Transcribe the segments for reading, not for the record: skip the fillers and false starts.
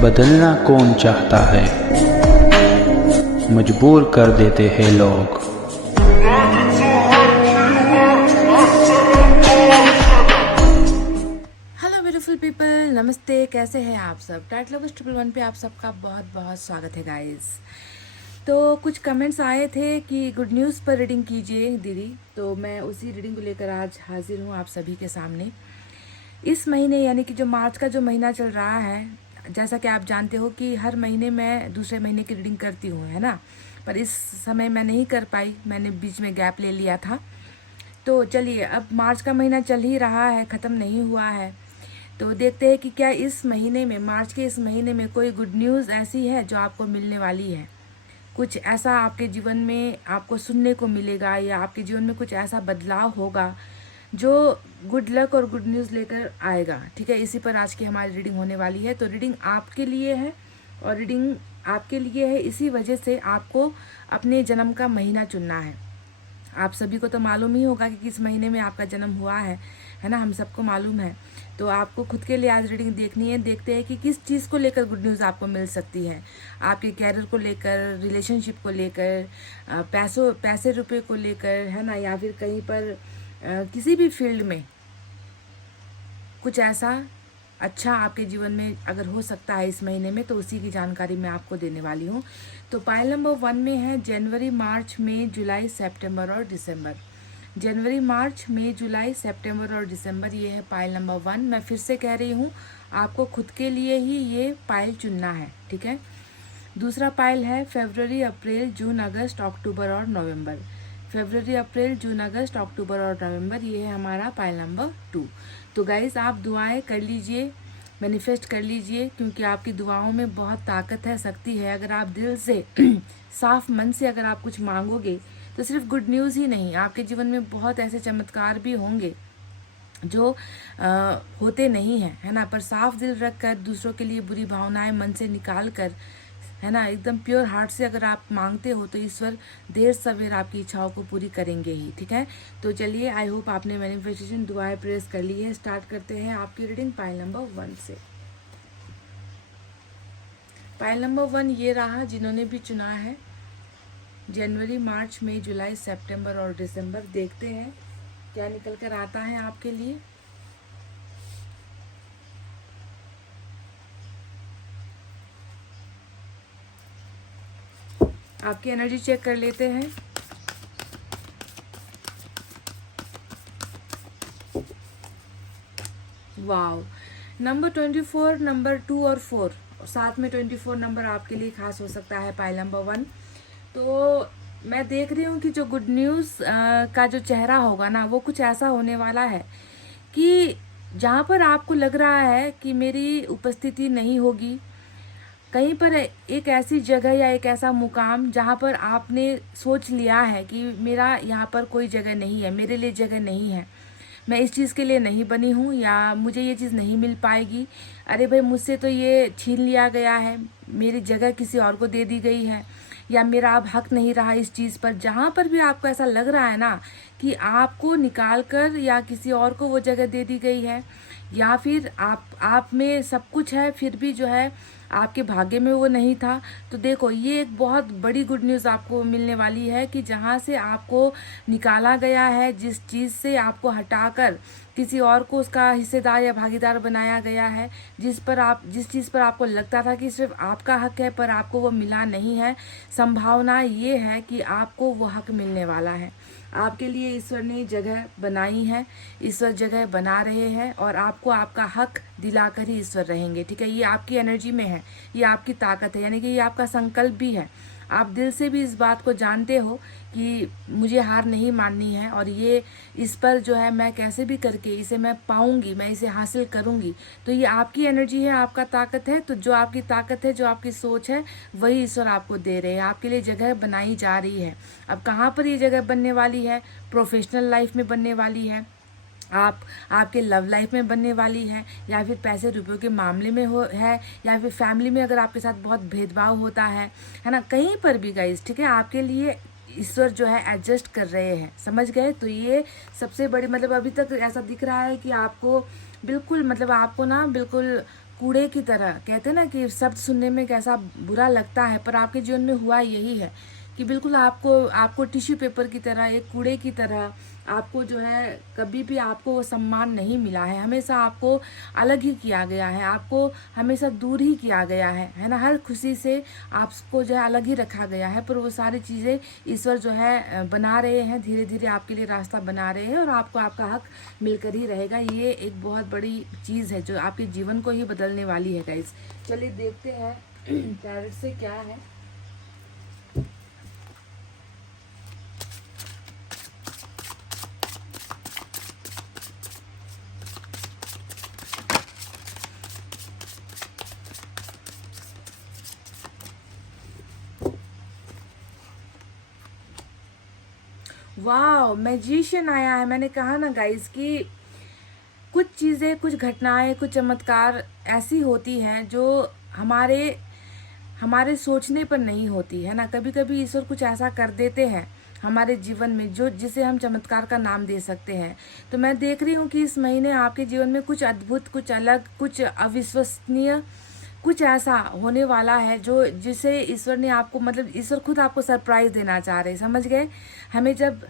बदलना कौन चाहता है, मजबूर कर देते हैं लोग। हेलो ब्यूटीफुल पीपल, नमस्ते। कैसे हैं आप सब? टाइट लवर्स 111 पे आप सबका बहुत बहुत स्वागत है गाइस। तो कुछ कमेंट्स आए थे कि गुड न्यूज़ पर रीडिंग कीजिए दीदी, तो मैं उसी रीडिंग को लेकर आज हाजिर हूँ आप सभी के सामने। इस महीने यानी कि जो मार्च का जो महीना चल रहा है, जैसा कि आप जानते हो कि हर महीने मैं दूसरे महीने की रीडिंग करती हूँ, है ना। पर इस समय मैं नहीं कर पाई, मैंने बीच में गैप ले लिया था। तो चलिए, अब मार्च का महीना चल ही रहा है, ख़त्म नहीं हुआ है। तो देखते हैं कि क्या इस महीने में, मार्च के इस महीने में कोई गुड न्यूज़ ऐसी है जो आपको मिलने वाली है। कुछ ऐसा आपके जीवन में आपको सुनने को मिलेगा या आपके जीवन में कुछ ऐसा बदलाव होगा जो गुड लक और गुड न्यूज़ लेकर आएगा। ठीक है, इसी पर आज की हमारी रीडिंग होने वाली है। तो रीडिंग आपके लिए है, और रीडिंग आपके लिए है इसी वजह से आपको अपने जन्म का महीना चुनना है। आप सभी को तो मालूम ही होगा कि किस महीने में आपका जन्म हुआ है ना, हम सबको मालूम है। तो आपको खुद के लिए आज रीडिंग देखनी है। देखते हैं कि किस चीज़ को लेकर गुड न्यूज़ आपको मिल सकती है। आपके कैरियर को लेकर, रिलेशनशिप को लेकर, पैसे रुपए को लेकर, है ना, या फिर कहीं पर किसी भी फील्ड में कुछ ऐसा अच्छा आपके जीवन में अगर हो सकता है इस महीने में, तो उसी की जानकारी मैं आपको देने वाली हूँ। तो पाइल नंबर 1 में है जनवरी, मार्च, मई, जुलाई, सितंबर और दिसंबर। जनवरी, मार्च, मई, जुलाई, सितंबर और दिसंबर, ये है पाइल नंबर 1। मैं फिर से कह रही हूँ, आपको खुद के लिए ही ये पाइल चुनना है, ठीक है। दूसरा पाइल है फरवरी, अप्रैल, जून, अगस्त, अक्टूबर और नवंबर। फरवरी, अप्रैल, जून, अगस्त, अक्टूबर और नवंबर, ये है हमारा पाइल नंबर 2। तो गाइस, आप दुआएं कर लीजिए, मैनिफेस्ट कर लीजिए, क्योंकि आपकी दुआओं में बहुत ताकत है, शक्ति है। अगर आप दिल से साफ मन से अगर आप कुछ मांगोगे, तो सिर्फ गुड न्यूज़ ही नहीं, आपके जीवन में बहुत ऐसे चमत्कार भी होंगे जो होते नहीं हैं, है ना। पर साफ दिल रख कर, दूसरों के लिए बुरी भावनाएं मन से निकाल कर, है ना, एकदम प्योर हार्ट से अगर आप मांगते हो, तो ईश्वर देर सवेर आपकी इच्छाओं को पूरी करेंगे ही, ठीक है। तो चलिए, आई होप आपने मैनिफेस्टेशन दुआएं प्रेस कर ली है। स्टार्ट करते हैं आपकी रीडिंग पाइल नंबर 1 से। पाइल नंबर 1 ये रहा जिन्होंने भी चुना है जनवरी, मार्च, मई, जुलाई, सितंबर और दिसंबर। देखते हैं क्या निकल कर आता है आपके लिए। आपकी एनर्जी चेक कर लेते हैं। वाओ, नंबर 24, नंबर 2 और 4, साथ में 24 नंबर आपके लिए खास हो सकता है पाइल नंबर 1। तो मैं देख रही हूँ कि जो गुड न्यूज़ का जो चेहरा होगा ना, वो कुछ ऐसा होने वाला है कि जहाँ पर आपको लग रहा है कि मेरी उपस्थिति नहीं होगी, कहीं पर एक ऐसी जगह या एक ऐसा मुकाम जहाँ पर आपने सोच लिया है कि मेरा यहाँ पर कोई जगह नहीं है, मेरे लिए जगह नहीं है, मैं इस चीज़ के लिए नहीं बनी हूँ, या मुझे ये चीज़ नहीं मिल पाएगी। अरे भाई, मुझसे तो ये छीन लिया गया है, मेरी जगह किसी और को दे दी गई है, या मेरा अब हक नहीं रहा इस चीज़ पर। जहाँ पर भी आपको ऐसा लग रहा है ना कि आपको निकाल कर या किसी और को वो जगह दे दी गई है, या फिर आप में सब कुछ है फिर भी जो है आपके भाग्य में वो नहीं था, तो देखो, ये एक बहुत बड़ी गुड न्यूज़ आपको मिलने वाली है कि जहाँ से आपको निकाला गया है, जिस चीज़ से आपको हटाकर किसी और को उसका हिस्सेदार या भागीदार बनाया गया है, जिस चीज़ पर आपको लगता था कि सिर्फ आपका हक है, पर आपको वो मिला नहीं है, संभावना ये है कि आपको वो हक मिलने वाला है। आपके लिए ईश्वर ने जगह बनाई है, ईश्वर जगह बना रहे हैं, और आपको आपका हक दिलाकर ही ईश्वर रहेंगे, ठीक है। ये आपकी एनर्जी में है, ये आपकी ताकत है, यानी कि ये आपका संकल्प भी है। आप दिल से भी इस बात को जानते हो कि मुझे हार नहीं माननी है, और ये इस पर जो है मैं कैसे भी करके इसे मैं पाऊंगी, मैं इसे हासिल करूंगी। तो ये आपकी एनर्जी है, आपका ताकत है। तो जो आपकी ताकत है, जो आपकी सोच है, वही ईश्वर आपको दे रहे हैं। आपके लिए जगह बनाई जा रही है। अब कहाँ पर ये जगह बनने वाली है? प्रोफेशनल लाइफ में बनने वाली है, आपके लव लाइफ में बनने वाली है, या फिर पैसे रुपयों के मामले में हो है, या फिर फैमिली में अगर आपके साथ बहुत भेदभाव होता है ना, कहीं पर भी गाइस, ठीक है, आपके लिए ईश्वर जो है एडजस्ट कर रहे हैं, समझ गए। तो ये सबसे बड़ी, मतलब अभी तक ऐसा दिख रहा है कि आपको बिल्कुल, मतलब आपको ना बिल्कुल कूड़े की तरह, कहते हैं ना कि शब्द सुनने में कैसा बुरा लगता है, पर आपके जीवन में हुआ यही है कि बिल्कुल आपको आपको टिश्यू पेपर की तरह, एक कूड़े की तरह आपको जो है कभी भी आपको वो सम्मान नहीं मिला है। हमेशा आपको अलग ही किया गया है, आपको हमेशा दूर ही किया गया है ना। हर खुशी से आपको जो है अलग ही रखा गया है, पर वो सारी चीज़ें ईश्वर जो है बना रहे हैं, धीरे धीरे आपके लिए रास्ता बना रहे हैं और आपको आपका हक मिलकर ही रहेगा। ये एक बहुत बड़ी चीज़ है जो आपके जीवन को ही बदलने वाली है गाइस। चलिए देखते हैं टैरेट से क्या है। वाह, मैजिशियन आया है। मैंने कहा ना गाइस कि कुछ चीज़ें, कुछ घटनाएं, कुछ चमत्कार ऐसी होती हैं जो हमारे हमारे सोचने पर नहीं होती है ना। कभी कभी ईश्वर कुछ ऐसा कर देते हैं हमारे जीवन में जो जिसे हम चमत्कार का नाम दे सकते हैं। तो मैं देख रही हूँ कि इस महीने आपके जीवन में कुछ अद्भुत, कुछ अलग, कुछ अविश्वसनीय, कुछ ऐसा होने वाला है जो जिसे ईश्वर ने आपको, मतलब ईश्वर खुद आपको सरप्राइज देना चाह रहे हैं, समझ गए।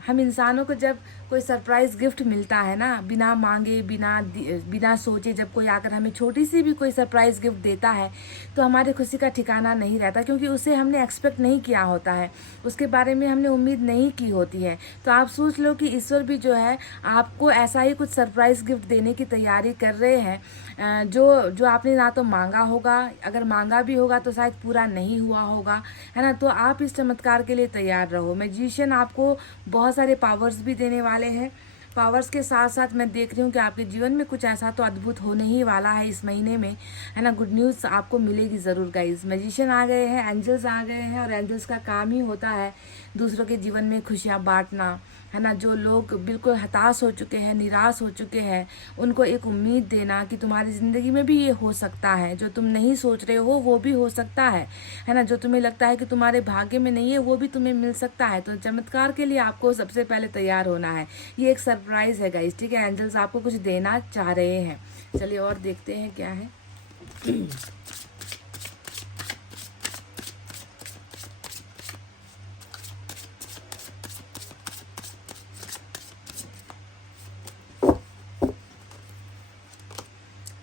हम इंसानों को जब कोई सरप्राइज गिफ्ट मिलता है ना, बिना मांगे, बिना सोचे, जब कोई आकर हमें छोटी सी भी कोई सरप्राइज गिफ्ट देता है तो हमारी खुशी का ठिकाना नहीं रहता, क्योंकि उसे हमने एक्सपेक्ट नहीं किया होता है, उसके बारे में हमने उम्मीद नहीं की होती है। तो आप सोच लो कि ईश्वर भी जो है आपको ऐसा ही कुछ सरप्राइज गिफ्ट देने की तैयारी कर रहे हैं, जो जो आपने ना तो मांगा होगा, अगर मांगा भी होगा तो शायद पूरा नहीं हुआ होगा, है ना। तो आप इस चमत्कार के लिए तैयार रहो। मैजिशियन आपको बहुत सारे पावर्स भी देने वाले हैं। पावर्स के साथ साथ मैं देख रही हूँ कि आपके जीवन में कुछ ऐसा तो अद्भुत होने ही वाला है इस महीने में, है ना। गुड न्यूज़ आपको मिलेगी ज़रूर गाइज। मैजिशियन आ गए हैं, एंजल्स आ गए हैं, और एंजल्स का काम ही होता है दूसरों के जीवन में खुशियाँ बांटना, है ना। जो लोग बिल्कुल हताश हो चुके हैं, निराश हो चुके हैं, उनको एक उम्मीद देना कि तुम्हारी ज़िंदगी में भी ये हो सकता है, जो तुम नहीं सोच रहे हो वो भी हो सकता है ना। जो तुम्हें लगता है कि तुम्हारे भाग्य में नहीं है वो भी तुम्हें मिल सकता है। तो चमत्कार के लिए आपको सबसे पहले तैयार होना है। ये एक सरप्राइज है गाइस, ठीक है। एंजल्स आपको कुछ देना चाह रहे हैं। चलिए और देखते हैं क्या है।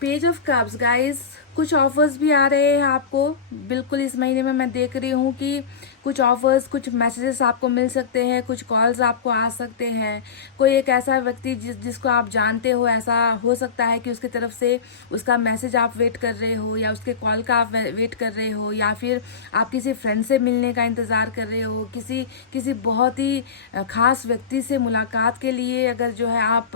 पेज ऑफ कप्स गाइस, कुछ ऑफर्स भी आ रहे हैं आपको बिल्कुल इस महीने में। मैं देख रही हूँ कि कुछ ऑफर्स, कुछ मैसेजेस आपको मिल सकते हैं, कुछ कॉल्स आपको आ सकते हैं। कोई एक ऐसा व्यक्ति जिसको आप जानते हो, ऐसा हो सकता है कि उसकी तरफ से उसका मैसेज आप वेट कर रहे हो, या उसके कॉल का आप वेट कर रहे हो, या फिर आप किसी फ्रेंड से मिलने का इंतज़ार कर रहे हो, किसी बहुत ही खास व्यक्ति से मुलाकात के लिए अगर जो है आप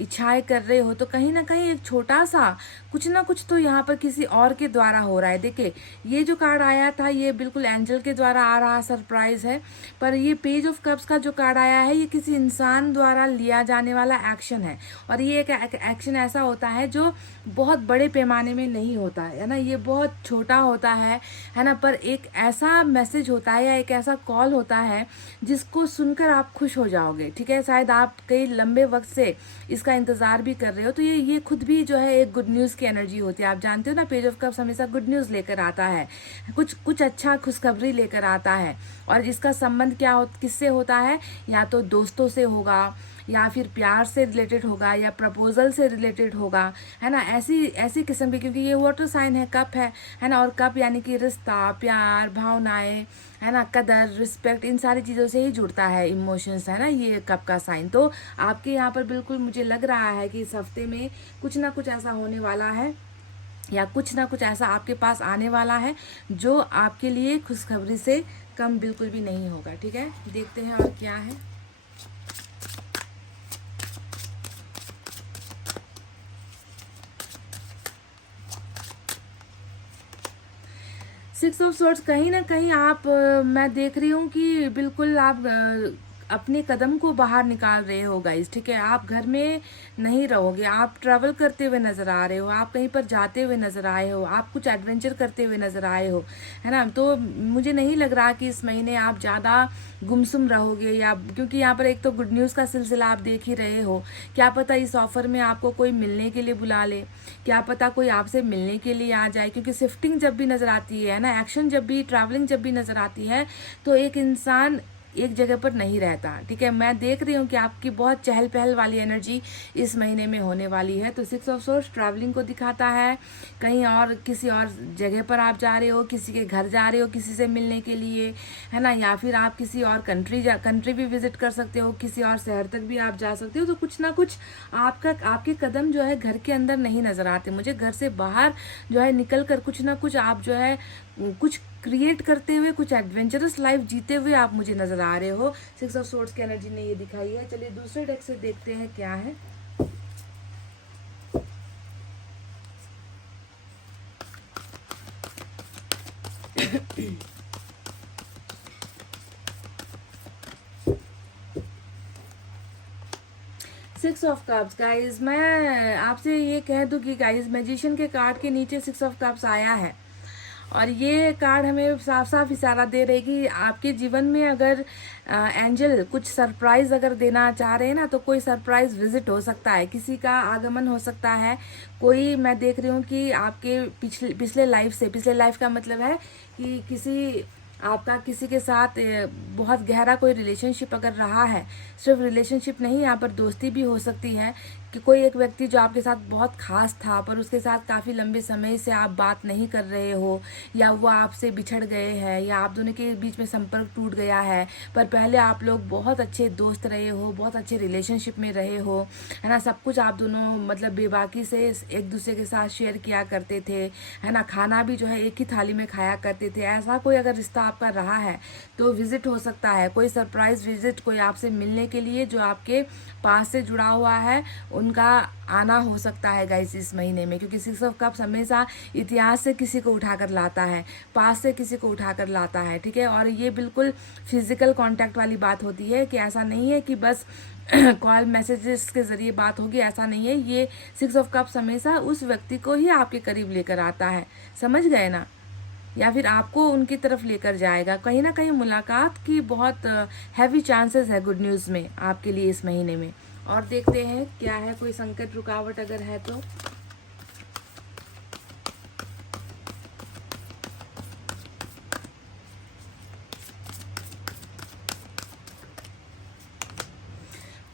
इच्छाएं कर रहे हो, तो कहीं ना कहीं एक छोटा सा कुछ ना कुछ तो यहाँ पर किसी और के द्वारा हो रहा है। देखिए, ये जो कार्ड आया था ये बिल्कुल एंजल के द्वारा आ रहा सरप्राइज है, पर ये पेज ऑफ कप्स का जो कार्ड आया है ये किसी इंसान द्वारा लिया जाने वाला एक्शन है। और ये एक एक्शन ऐसा होता है जो बहुत बड़े पैमाने में नहीं होता है ना, ये बहुत छोटा होता है ना। पर एक ऐसा मैसेज होता है या एक ऐसा कॉल होता है जिसको सुनकर आप खुश हो जाओगे, ठीक है। शायद आप कई लंबे वक्त से इसका इंतजार भी कर रहे हो, तो ये खुद भी जो है एक गुड न्यूज़ की एनर्जी होती है। आप जानते हो ना, पेज ऑफ कप्स हमेशा गुड न्यूज़ लेकर आता है, कुछ अच्छा खुशखबरी लेकर आता है। और इसका संबंध किससे होता है, या तो दोस्तों से होगा, या फिर प्यार से रिलेटेड होगा, या प्रपोजल से रिलेटेड होगा, है ना। ऐसी किस्म की, क्योंकि ये वाटर साइन है, कप है ना। और कप यानी कि रिश्ता, प्यार, भावनाएं, है ना, कदर, रिस्पेक्ट, इन सारी चीज़ों से ही जुड़ता है इमोशंस, है ना, ये कप का साइन। तो आपके यहाँ पर बिल्कुल मुझे लग रहा है कि इस हफ्ते में कुछ ना कुछ ऐसा होने वाला है, या कुछ ना कुछ ऐसा आपके पास आने वाला है जो आपके लिए खुशखबरी से कम बिल्कुल भी नहीं होगा, ठीक है। देखते हैं और क्या है। सिक्स ऑफ स्वॉर्ड्स, कहीं ना कहीं आप मैं देख रही हूँ कि बिल्कुल आप अपने कदम को बाहर निकाल रहे हो गाइस, ठीक है। आप घर में नहीं रहोगे, आप ट्रैवल करते हुए नजर आ रहे हो, आप कहीं पर जाते हुए नजर आए हो, आप कुछ एडवेंचर करते हुए नजर आए हो, है ना। तो मुझे नहीं लग रहा कि इस महीने आप ज़्यादा गुमसुम रहोगे, या क्योंकि यहाँ पर एक तो गुड न्यूज़ का सिलसिला आप देख ही रहे हो। क्या पता इस ऑफर में आपको कोई मिलने के लिए बुला ले, क्या पता कोई आपसे मिलने के लिए आ जाए, क्योंकि शिफ्टिंग जब भी नजर आती है ना, एक्शन जब भी, ट्रैवलिंग जब भी नजर आती है, तो एक इंसान एक जगह पर नहीं रहता, ठीक है। मैं देख रही हूँ कि आपकी बहुत चहल पहल वाली एनर्जी इस महीने में होने वाली है। तो 6 ऑफ सोर्ड्स ट्रैवलिंग को दिखाता है, कहीं और किसी और जगह पर आप जा रहे हो, किसी के घर जा रहे हो किसी से मिलने के लिए, है ना, या फिर आप किसी और कंट्री भी विजिट कर सकते हो, किसी और शहर तक भी आप जा सकते हो। तो कुछ ना कुछ आपके कदम जो है घर के अंदर नहीं नजर आते मुझे, घर से बाहर जो है निकल कर कुछ ना कुछ आप जो है कुछ क्रिएट करते हुए, कुछ एडवेंचरस लाइफ जीते हुए आप मुझे नजर आ रहे हो। 6 ऑफ सोर्ड्स की एनर्जी ने ये दिखाई है। चलिए दूसरे डेक से देखते हैं क्या है। सिक्स ऑफ कप्स गाइज, मैं आपसे ये कह दूं कि गाइज मैजिशियन के कार्ड के नीचे 6 ऑफ कप्स आया है, और ये कार्ड हमें साफ साफ इशारा दे रहे कि आपके जीवन में अगर एंजल कुछ सरप्राइज अगर देना चाह रहे हैं ना, तो कोई सरप्राइज विजिट हो सकता है, किसी का आगमन हो सकता है। कोई, मैं देख रही हूँ कि आपके पिछले लाइफ से, पिछले लाइफ का मतलब है कि किसी आपका किसी के साथ बहुत गहरा कोई रिलेशनशिप अगर रहा है, सिर्फ रिलेशनशिप नहीं, यहाँ पर दोस्ती भी हो सकती है कि कोई एक व्यक्ति जो आपके साथ बहुत खास था, पर उसके साथ काफ़ी लंबे समय से आप बात नहीं कर रहे हो, या वो आपसे बिछड़ गए हैं, या आप दोनों के बीच में संपर्क टूट गया है। पर पहले आप लोग बहुत अच्छे दोस्त रहे हो, बहुत अच्छे रिलेशनशिप में रहे हो, है ना। सब कुछ आप दोनों मतलब बेबाकी से एक दूसरे के साथ शेयर किया करते थे, है ना। खाना भी जो है एक ही थाली में खाया करते थे। ऐसा कोई अगर रिश्ता आपका रहा है तो विजिट हो सकता है, कोई सरप्राइज विजिट, कोई आपसे मिलने के लिए जो आपके पास से जुड़ा हुआ है, उनका आना हो सकता है गाइस इस महीने में। क्योंकि 6 ऑफ कप्स हमेशा इतिहास से किसी को उठाकर लाता है, पास से किसी को उठाकर लाता है, ठीक है। और ये बिल्कुल फिजिकल कांटेक्ट वाली बात होती है कि ऐसा नहीं है कि बस कॉल मैसेजेस के जरिए बात होगी, ऐसा नहीं है। ये 6 ऑफ कप्स हमेशा उस व्यक्ति को ही आपके करीब लेकर आता है, समझ गए ना, या फिर आपको उनकी तरफ लेकर जाएगा। कहीं ना कहीं मुलाकात की बहुत हैवी चांसेस है गुड न्यूज़ में आपके लिए इस महीने में। और देखते हैं क्या है, कोई संकट रुकावट अगर है तो।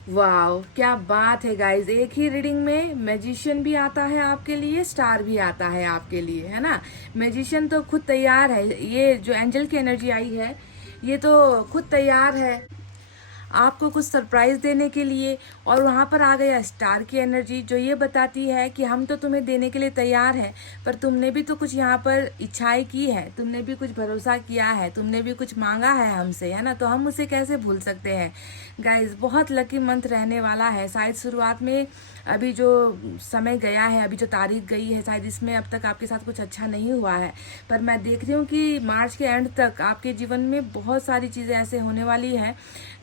वाह, क्या बात है गाइज, एक ही रीडिंग में मैजिशियन भी आता है आपके लिए, स्टार भी आता है आपके लिए, है ना। मैजिशियन तो खुद तैयार है, ये जो एंजल की एनर्जी आई है ये तो खुद तैयार है आपको कुछ सरप्राइज देने के लिए। और वहाँ पर आ गया स्टार की एनर्जी, जो ये बताती है कि हम तो तुम्हें देने के लिए तैयार हैं, पर तुमने भी तो कुछ यहाँ पर इच्छाएं की है, तुमने भी कुछ भरोसा किया है, तुमने भी कुछ मांगा है हमसे, है ना। तो हम उसे कैसे भूल सकते हैं गाइज। बहुत लकी मंथ रहने वाला है। शायद शुरुआत में अभी जो समय गया है, अभी जो तारीख गई है, शायद इसमें अब तक आपके साथ कुछ अच्छा नहीं हुआ है, पर मैं देख रही हूँ कि मार्च के एंड तक आपके जीवन में बहुत सारी चीज़ें ऐसे होने वाली हैं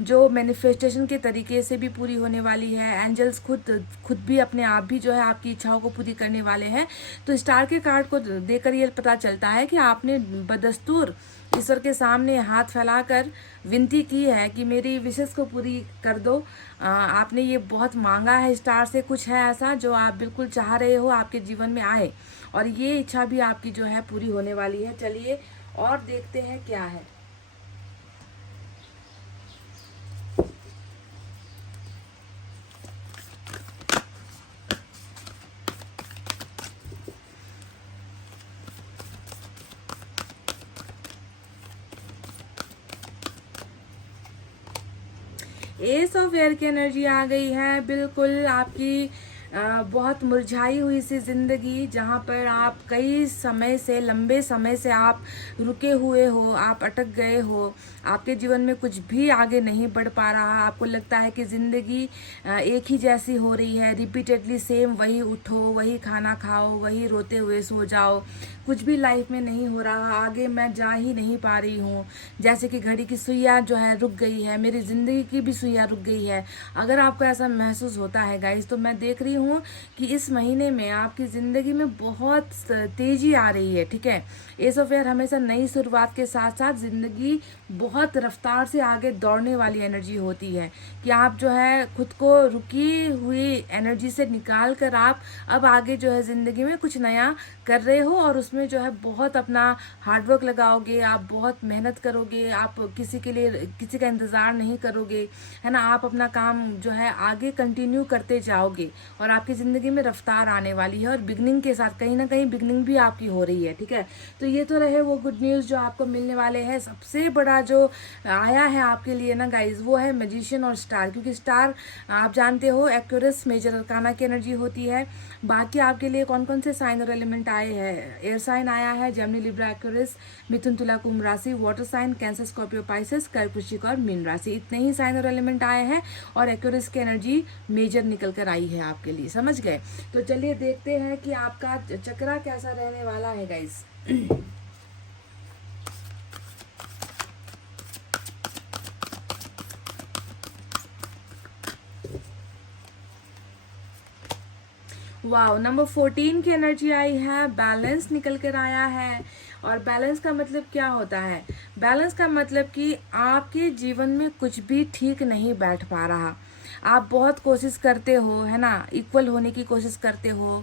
जो मैनिफेस्टेशन के तरीके से भी पूरी होने वाली है। एंजल्स खुद भी अपने आप भी जो है आपकी इच्छाओं को पूरी करने वाले हैं। तो स्टार के कार्ड को देकर ये पता चलता है कि आपने बदस्तूर ईश्वर के सामने हाथ फैलाकर विनती की है कि मेरी विशेष को पूरी कर दो। आपने ये बहुत मांगा है स्टार से, कुछ है ऐसा जो आप बिल्कुल चाह रहे हो आपके जीवन में आए, और ये इच्छा भी आपकी जो है पूरी होने वाली है। चलिए और देखते हैं क्या है। एस ऑफ एयर की एनर्जी आ गई है, बिल्कुल आपकी बहुत मुरझाई हुई सी ज़िंदगी, जहाँ पर आप कई समय से, लंबे समय से आप रुके हुए हो, आप अटक गए हो, आपके जीवन में कुछ भी आगे नहीं बढ़ पा रहा, आपको लगता है कि ज़िंदगी एक ही जैसी हो रही है, रिपीटेडली सेम, वही उठो, वही खाना खाओ, वही रोते हुए सो जाओ, कुछ भी लाइफ में नहीं हो रहा, आगे मैं जा ही नहीं पा रही हूँ, जैसे कि घड़ी की सुइयाँ जो है रुक गई है, मेरी ज़िंदगी की भी सुइयाँ रुक गई है। अगर आपको ऐसा महसूस होता है गाइस, तो मैं देख रही हूँ कि इस महीने में आपकी ज़िंदगी में बहुत तेज़ी आ रही है, ठीक है। एस ऑफ एयर हमेशा नई शुरुआत के साथ साथ ज़िंदगी बहुत रफ्तार से आगे दौड़ने वाली एनर्जी होती है, कि आप जो है खुद को रुकी हुई एनर्जी से निकाल कर आप अब आगे जो है ज़िंदगी में कुछ नया कर रहे हो, और उसमें जो है बहुत अपना हार्डवर्क लगाओगे, आप बहुत मेहनत करोगे, आप किसी के लिए किसी का इंतज़ार नहीं करोगे, है ना। आप अपना काम जो है आगे कंटिन्यू करते जाओगे, और आपकी ज़िंदगी में रफ्तार आने वाली है, और बिगनिंग के साथ कहीं ना कहीं बिगनिंग भी आपकी हो रही है, ठीक है। तो ये तो रहे वो गुड न्यूज़ जो आपको मिलने वाले हैं। सबसे बड़ा जो आया है आपके लिए ना गाइज, वो है मैजिशियन और स्टार, क्योंकि स्टार आप जानते हो एक्यूरस मेजर अरकाना की एनर्जी होती है। बाकी आपके लिए कौन कौन से साइन और एलिमेंट आए हैं, एयर साइन आया है, जेमिनी, लिब्रा, एक्यूरस, मिथुन, तुला, कुंभ राशि, water sign, Cancer, Scorpio, Pisces, कर्क, वृश्चिक और मीन राशि, इतने ही साइन और एलिमेंट आए हैं, और एक्यूरस की एनर्जी मेजर निकल कर आई है आपके लिए, समझ गए। तो चलिए देखते हैं कि आपका चक्रा कैसा रहने वाला है गाइज। वाओ, नंबर 14 की एनर्जी आई है, बैलेंस निकल कर आया है। और बैलेंस का मतलब क्या होता है? बैलेंस का मतलब कि आपके जीवन में कुछ भी ठीक नहीं बैठ पा रहा, आप बहुत कोशिश करते हो, है ना, इक्वल होने की कोशिश करते हो,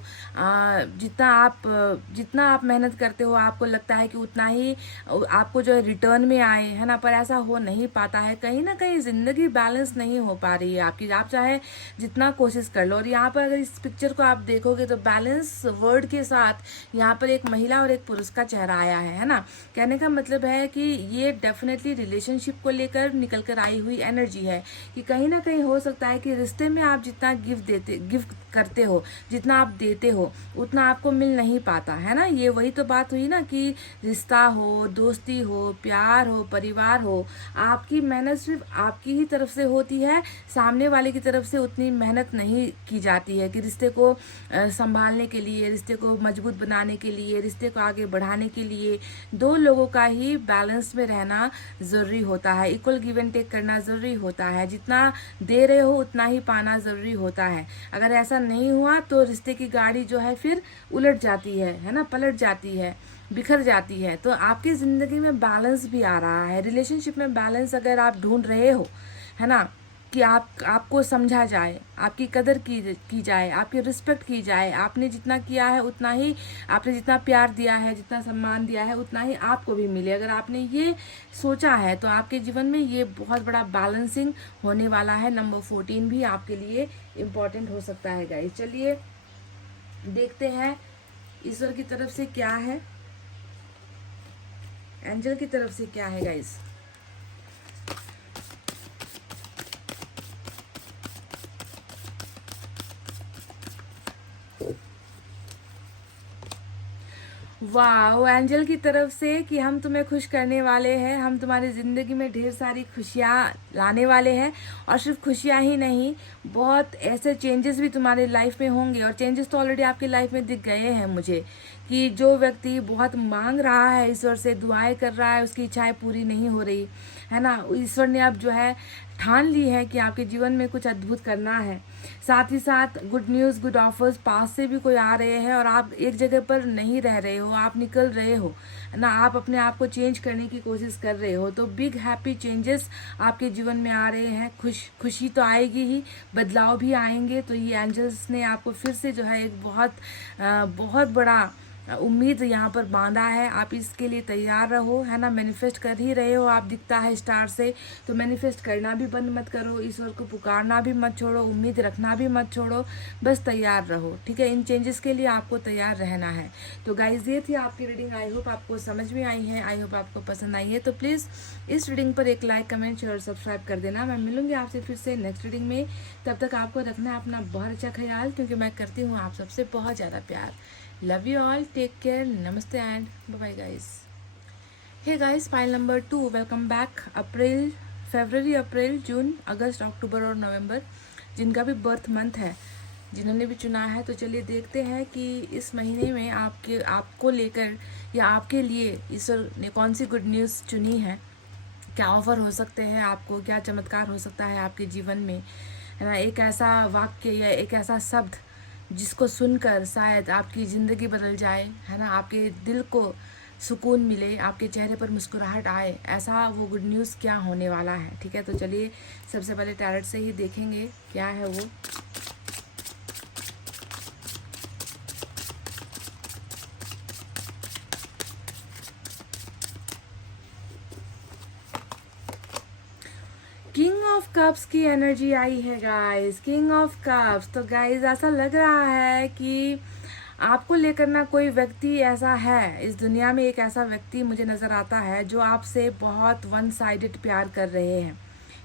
जितना आप मेहनत करते हो आपको लगता है कि उतना ही आपको जो है रिटर्न में आए, है ना, पर ऐसा हो नहीं पाता है। कहीं ना कहीं ज़िंदगी बैलेंस नहीं हो पा रही है आपकी, आप चाहे जितना कोशिश कर लो। और यहाँ पर अगर इस पिक्चर को आप देखोगे तो बैलेंस वर्ड के साथ यहाँ पर एक महिला और एक पुरुष का चेहरा आया है ना। कहने का मतलब है कि ये डेफिनेटली रिलेशनशिप को लेकर निकल कर आई हुई एनर्जी है, कि कहीं ना कहीं हो सकता है कि रिश्ते में आप जितना गिफ्ट करते हो, जितना आप देते हो, उतना आपको मिल नहीं पाता, है ना। ये वही तो बात हुई ना, कि रिश्ता हो, दोस्ती हो, प्यार हो, परिवार हो, आपकी मेहनत सिर्फ आपकी ही तरफ से होती है, सामने वाले की तरफ से उतनी मेहनत नहीं की जाती है, कि रिश्ते को संभालने के लिए, रिश्ते को मजबूत बनाने के लिए, रिश्ते को आगे बढ़ाने के लिए दो लोगों का ही बैलेंस में रहना ज़रूरी होता है, इक्वल गिव एंड टेक करना ज़रूरी होता है, जितना दे रहे हो उतना ही पाना ज़रूरी होता है। अगर ऐसा नहीं हुआ तो रिश्ते की गाड़ी जो है फिर उलट जाती है ना, पलट जाती है, बिखर जाती है। तो आपकी ज़िंदगी में बैलेंस भी आ रहा है, रिलेशनशिप में बैलेंस अगर आप ढूंढ रहे हो, है ना, कि आपको समझा जाए, आपकी कदर की जाए, आपकी रिस्पेक्ट की जाए, आपने जितना किया है उतना ही, आपने जितना प्यार दिया है, जितना सम्मान दिया है, उतना ही आपको भी मिले। अगर आपने ये सोचा है तो आपके जीवन में ये बहुत बड़ा बैलेंसिंग होने वाला है। नंबर 14 भी आपके लिए इम्पोर्टेंट हो सकता है गाइस। चलिए देखते हैं ईश्वर की तरफ से क्या है, एंजल की तरफ से क्या है गाइस। वाह, एंजल की तरफ से कि हम तुम्हें खुश करने वाले हैं, हम तुम्हारी ज़िंदगी में ढेर सारी खुशियाँ लाने वाले हैं, और सिर्फ खुशियाँ ही नहीं, बहुत ऐसे चेंजेस भी तुम्हारे लाइफ में होंगे। और चेंजेस तो ऑलरेडी आपकी लाइफ में दिख गए हैं मुझे, कि जो व्यक्ति बहुत मांग रहा है, ईश्वर से दुआएं कर रहा है, उसकी इच्छाएं पूरी नहीं हो रही, है ना, ईश्वर ने अब जो है ठान ली है कि आपके जीवन में कुछ अद्भुत करना है। साथ ही साथ गुड न्यूज़, गुड ऑफर्स पास से भी कोई आ रहे हैं, और आप एक जगह पर नहीं रह रहे हो, आप निकल रहे हो ना, आप अपने आप को चेंज करने की कोशिश कर रहे हो। तो बिग हैप्पी चेंजेस आपके जीवन में आ रहे हैं, खुशी तो आएगी ही, बदलाव भी आएंगे। तो ये एंजल्स ने आपको फिर से जो है एक बहुत बड़ा उम्मीद यहाँ पर बांधा है, आप इसके लिए तैयार रहो, है ना। मैनिफेस्ट कर ही रहे हो आप, दिखता है स्टार से, तो मैनिफेस्ट करना भी बंद मत करो, ईश्वर को पुकारना भी मत छोड़ो, उम्मीद रखना भी मत छोड़ो, बस तैयार रहो, ठीक है। इन चेंजेस के लिए आपको तैयार रहना है। तो गाइज ये थी आपकी रीडिंग, आई होप आपको समझ में आई है, आई होप आपको पसंद आई है। तो प्लीज़ इस रीडिंग पर एक लाइक, कमेंट, शेयर और सब्सक्राइब कर देना। मैं मिलूंगी आपसे फिर से नेक्स्ट रीडिंग में। तब तक आपको रखना है अपना बहुत अच्छा ख्याल, क्योंकि मैं करती हूँ आप सबसे बहुत ज़्यादा प्यार। Love you all. Take care. Namaste and bye bye, guys. Hey guys, file number 2. Welcome back. February, April, June, अगस्त, अक्टूबर और नवंबर, जिनका भी बर्थ मंथ है, जिन्होंने भी चुना है, तो चलिए देखते हैं कि इस महीने में आपको लेकर या आपके लिए ईश्वर ने कौन सी गुड न्यूज़ चुनी है। क्या ऑफर हो सकते हैं आपको, क्या चमत्कार हो सकता है आपके जीवन में, है ना। एक ऐसा वाक्य या एक ऐसा शब्द जिसको सुनकर शायद आपकी ज़िंदगी बदल जाए, है ना, आपके दिल को सुकून मिले, आपके चेहरे पर मुस्कुराहट आए, ऐसा वो गुड न्यूज़ क्या होने वाला है, ठीक है। तो चलिए सबसे पहले टैरोट से ही देखेंगे क्या है वो। किंग ऑफ कप्स की एनर्जी आई है गाइस, किंग ऑफ कप्स। तो गाइस ऐसा लग रहा है कि आपको लेकर ना कोई व्यक्ति ऐसा है इस दुनिया में, एक ऐसा व्यक्ति मुझे नज़र आता है जो आपसे बहुत वन साइडेड प्यार कर रहे हैं,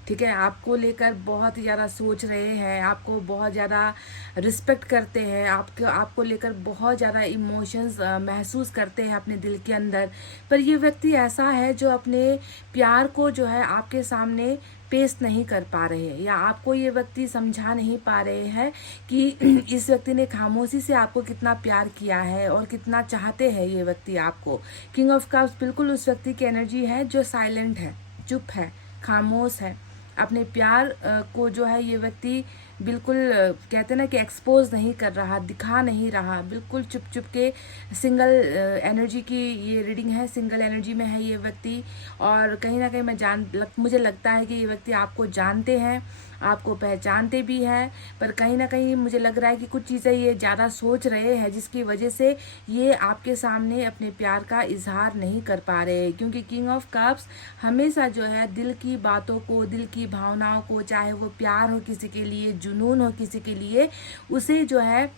ठीक है। आपको लेकर बहुत ही ज़्यादा सोच रहे हैं, आपको बहुत ज़्यादा रिस्पेक्ट करते हैं, आपको लेकर बहुत ज़्यादा इमोशंस महसूस करते हैं अपने दिल के अंदर। पर ये व्यक्ति ऐसा है जो अपने प्यार को जो है आपके सामने पेश नहीं कर पा रहे हैं, या आपको ये व्यक्ति समझा नहीं पा रहे हैं कि इस व्यक्ति ने खामोशी से आपको कितना प्यार किया है और कितना चाहते हैं ये व्यक्ति आपको। किंग ऑफ कप्स बिल्कुल उस व्यक्ति की एनर्जी है जो साइलेंट है, चुप है, खामोश है। अपने प्यार को जो है ये व्यक्ति बिल्कुल कहते हैं ना कि एक्सपोज नहीं कर रहा, दिखा नहीं रहा, बिल्कुल चुप चुप के। सिंगल एनर्जी की ये रीडिंग है, सिंगल एनर्जी में है ये व्यक्ति। और कहीं ना कहीं मुझे लगता है कि ये व्यक्ति आपको जानते हैं, आपको पहचानते भी हैं, पर कहीं ना कहीं मुझे लग रहा है कि कुछ चीज़ें ये ज़्यादा सोच रहे हैं, जिसकी वजह से ये आपके सामने अपने प्यार का इजहार नहीं कर पा रहे। क्योंकि किंग ऑफ कप्स हमेशा जो है दिल की बातों को, दिल की भावनाओं को, चाहे वो प्यार हो किसी के लिए, जुनून हो किसी के लिए, उसे जो है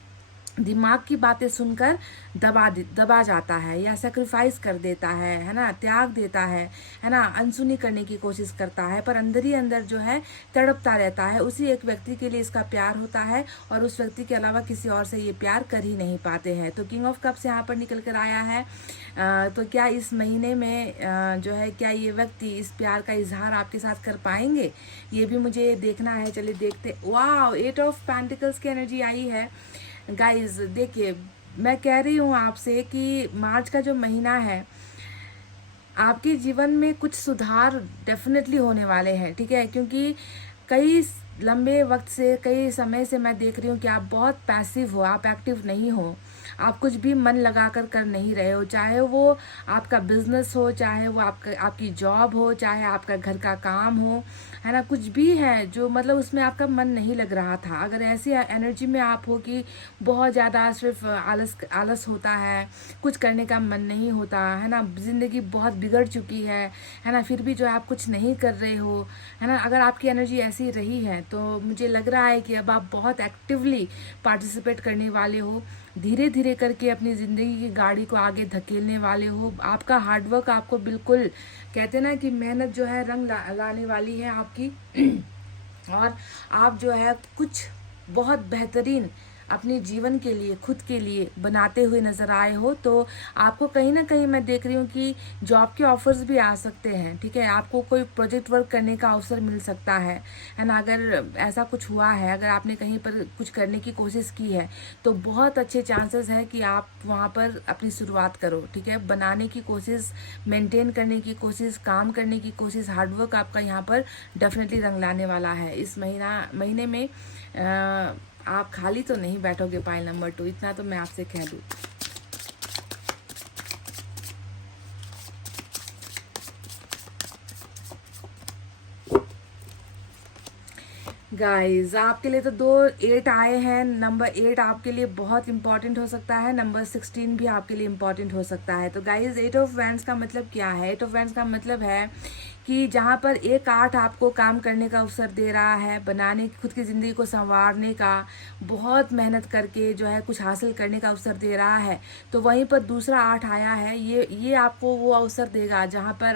दिमाग की बातें सुनकर दबा जाता है या सेक्रीफाइस कर देता है ना, त्याग देता है ना, अनसुनी करने की कोशिश करता है, पर अंदर ही अंदर जो है तड़पता रहता है। उसी एक व्यक्ति के लिए इसका प्यार होता है और उस व्यक्ति के अलावा किसी और से ये प्यार कर ही नहीं पाते हैं। तो किंग ऑफ कप्स यहाँ पर निकल कर आया है। तो क्या इस महीने में जो है क्या ये व्यक्ति इस प्यार का इजहार आपके साथ कर पाएंगे, ये भी मुझे देखना है। चलिए देखते। वाह, 8 ऑफ पेंटिकल्स की एनर्जी आई है गाइज। देखिए, मैं कह रही हूँ आपसे कि मार्च का जो महीना है, आपके जीवन में कुछ सुधार डेफिनेटली होने वाले हैं, ठीक है। क्योंकि कई लंबे वक्त से, कई समय से मैं देख रही हूँ कि आप बहुत पैसिव हो, आप एक्टिव नहीं हो, आप कुछ भी मन लगाकर कर नहीं रहे हो। चाहे वो आपका बिजनेस हो, चाहे वो आपकी जॉब हो, चाहे आपका घर का काम हो, है ना, कुछ भी है जो मतलब उसमें आपका मन नहीं लग रहा था। अगर ऐसी एनर्जी में आप हो कि बहुत ज़्यादा सिर्फ आलस होता है, कुछ करने का मन नहीं होता, है ना, ज़िंदगी बहुत बिगड़ चुकी है ना, फिर भी जो है आप कुछ नहीं कर रहे हो, है ना, अगर आपकी एनर्जी ऐसी रही है तो मुझे लग रहा है कि अब आप बहुत एक्टिवली पार्टिसिपेट करने वाले हो, धीरे धीरे करके अपनी ज़िंदगी की गाड़ी को आगे धकेलने वाले हो। आपका हार्डवर्क आपको बिल्कुल कहते हैं ना कि मेहनत जो है रंग लाने वाली है आपकी और आप जो है कुछ बहुत बेहतरीन अपने जीवन के लिए, खुद के लिए बनाते हुए नज़र आए हो। तो आपको कहीं ना कहीं मैं देख रही हूँ कि जॉब के ऑफर्स भी आ सकते हैं, ठीक है। आपको कोई प्रोजेक्ट वर्क करने का अवसर मिल सकता है ना। अगर ऐसा कुछ हुआ है, अगर आपने कहीं पर कुछ करने की कोशिश की है, तो बहुत अच्छे चांसेस हैं कि आप वहाँ पर अपनी शुरुआत करो, ठीक है। बनाने की कोशिश, मेंटेन करने की कोशिश, काम करने की कोशिश, हार्डवर्क आपका यहाँ पर डेफिनेटली रंग लाने वाला है। इस महीने में आप खाली तो नहीं बैठोगे। पाइल नंबर 2, इतना तो मैं आपसे कह दूँ। गाइस आपके लिए तो दो 8 आए हैं। नंबर 8 आपके लिए बहुत इंपॉर्टेंट हो सकता है, नंबर 16 भी आपके लिए इंपॉर्टेंट हो सकता है। तो गाइस 8 ऑफ वैंड्स का मतलब क्या है? 8 ऑफ वैंड्स का मतलब है कि जहाँ पर एक 8 आपको काम करने का अवसर दे रहा है, बनाने खुद की ज़िंदगी को संवारने का, बहुत मेहनत करके जो है कुछ हासिल करने का अवसर दे रहा है, तो वहीं पर दूसरा 8 आया है। ये आपको वो अवसर देगा जहाँ पर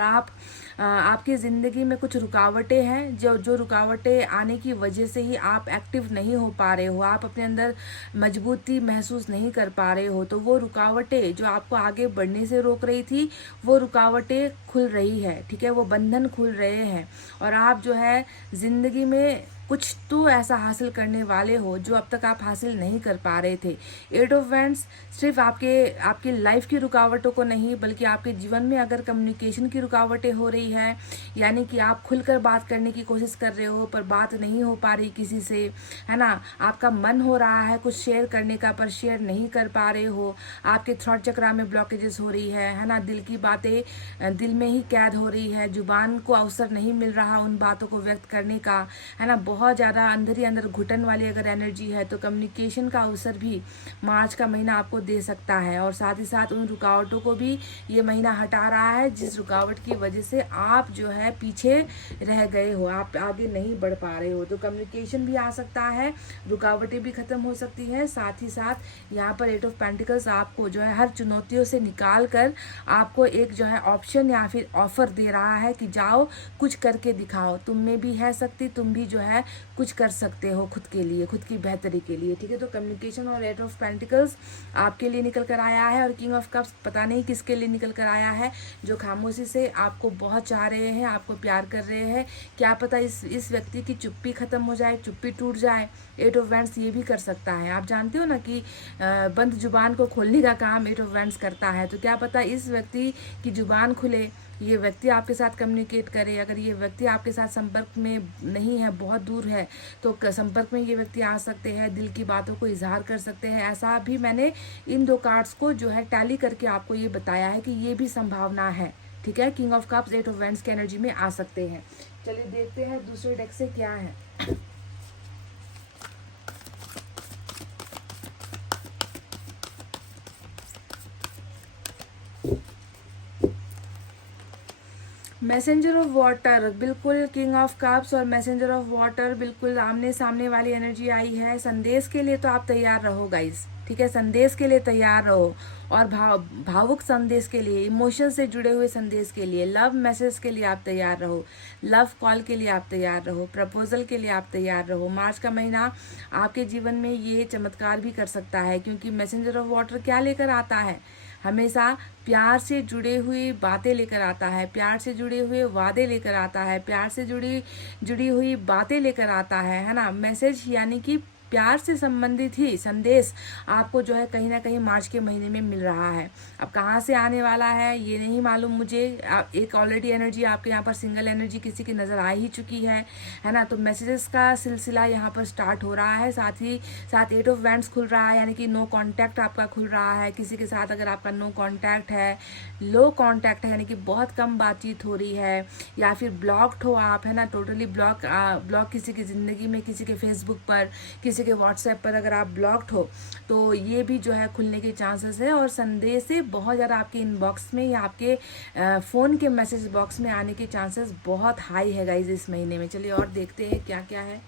आपकी ज़िंदगी में कुछ रुकावटें हैं, जो रुकावटें आने की वजह से ही आप एक्टिव नहीं हो पा रहे हो, आप अपने अंदर मजबूती महसूस नहीं कर पा रहे हो। तो वो रुकावटें जो आपको आगे बढ़ने से रोक रही थी, वो रुकावटें खुल रही है, ठीक है, वो बंधन खुल रहे हैं, और आप जो है ज़िंदगी में कुछ तो ऐसा हासिल करने वाले हो जो अब तक आप हासिल नहीं कर पा रहे थे। 8 ऑफ वैंड्स सिर्फ आपकी लाइफ की रुकावटों को नहीं, बल्कि आपके जीवन में अगर कम्युनिकेशन की रुकावटें हो रही है, यानी कि आप खुलकर बात करने की कोशिश कर रहे हो पर बात नहीं हो पा रही किसी से, है ना, आपका मन हो रहा है कुछ शेयर करने का पर शेयर नहीं कर पा रहे हो, आपके थ्रॉट चक्रा में ब्लॉकेजेस हो रही है ना, दिल की बातें दिल में ही कैद हो रही है, जुबान को अवसर नहीं मिल रहा उन बातों को व्यक्त करने का, है ना, बहुत ज़्यादा अंदर ही अंदर घुटन वाली अगर एनर्जी है, तो कम्युनिकेशन का अवसर भी मार्च का महीना आपको दे सकता है। और साथ ही साथ उन रुकावटों को भी ये महीना हटा रहा है जिस रुकावट की वजह से आप जो है पीछे रह गए हो, आप आगे नहीं बढ़ पा रहे हो। तो कम्युनिकेशन भी आ सकता है, रुकावटें भी खत्म हो सकती है। साथ ही साथ यहाँ पर 8 ऑफ पेंटिकल्स आपको जो है हर चुनौतियों से निकाल कर आपको एक जो है ऑप्शन या फिर ऑफर दे रहा है कि जाओ कुछ करके दिखाओ, तुम में भी है शक्ति, तुम भी जो है कुछ कर सकते हो खुद के लिए, खुद की बेहतरी के लिए, ठीक है। तो कम्युनिकेशन और 8 ऑफ पेंटिकल्स आपके लिए निकल कर आया है, और किंग ऑफ कप्स पता नहीं किसके लिए निकल कर आया है, जो खामोशी से आपको बहुत चाह रहे हैं, आपको प्यार कर रहे हैं। क्या पता इस व्यक्ति की चुप्पी खत्म हो जाए, चुप्पी टूट जाए। 8 ऑफ वैंड्स ये भी कर सकता है। आप जानते हो ना कि बंद जुबान को खोलने का काम 8 ऑफ वैंड्स करता है। तो क्या पता इस व्यक्ति की जुबान खुले, ये व्यक्ति आपके साथ कम्युनिकेट करे। अगर ये व्यक्ति आपके साथ संपर्क में नहीं है, बहुत दूर है, तो संपर्क में ये व्यक्ति आ सकते हैं, दिल की बातों को इजहार कर सकते हैं। ऐसा भी मैंने इन दो कार्ड्स को जो है टैली करके आपको ये बताया है कि ये भी संभावना है, ठीक है। King of cups 8 of wands की एनर्जी में आ सकते हैं। चलिए देखते हैं दूसरे डेक से क्या है। मैसेंजर ऑफ वाटर, बिल्कुल किंग ऑफ कप्स और मैसेंजर ऑफ वाटर बिल्कुल आमने सामने वाली एनर्जी आई है। संदेश के लिए तो आप तैयार रहो गाइस, ठीक है, संदेश के लिए तैयार रहो, और भावुक संदेश के लिए, इमोशन से जुड़े हुए संदेश के लिए, लव मैसेज के लिए आप तैयार रहो, लव कॉल के लिए आप तैयार रहो, प्रपोजल के लिए आप तैयार रहो। मार्च का महीना आपके जीवन में ये चमत्कार भी कर सकता है, क्योंकि मैसेंजर ऑफ वाटर क्या लेकर आता है? हमेशा प्यार से जुड़े हुई बातें लेकर आता है, प्यार से जुड़े हुए वादे लेकर आता है, प्यार से जुड़ी हुई बातें लेकर आता है ना। मैसेज यानी कि प्यार से संबंधित ही संदेश आपको जो है कहीं ना कहीं मार्च के महीने में मिल रहा है। अब कहाँ से आने वाला है ये नहीं मालूम मुझे। एक ऑलरेडी एनर्जी आपके यहाँ पर सिंगल एनर्जी किसी की नज़र आ ही चुकी है ना। तो मैसेजेस का सिलसिला यहाँ पर स्टार्ट हो रहा है। साथ ही साथ 8 ऑफ वैंड्स खुल रहा है, यानी कि नो कॉन्टैक्ट आपका खुल रहा है किसी के साथ। अगर आपका नो कॉन्टैक्ट है, लो कॉन्टैक्ट है, यानी कि बहुत कम बातचीत हो रही है, या फिर ब्लॉक्ड हो आप, है ना, टोटली ब्लॉक किसी की ज़िंदगी में, किसी के फेसबुक पर, किसी के व्हाट्सएप पर अगर आप ब्लॉक्ड हो, तो ये भी जो है खुलने के चांसेस है। और संदेश से बहुत ज़्यादा आपके इनबॉक्स में या आपके फ़ोन के मैसेज बॉक्स में आने के चांसेस बहुत हाई है गाइज इस महीने में। चलिए और देखते हैं क्या क्या है।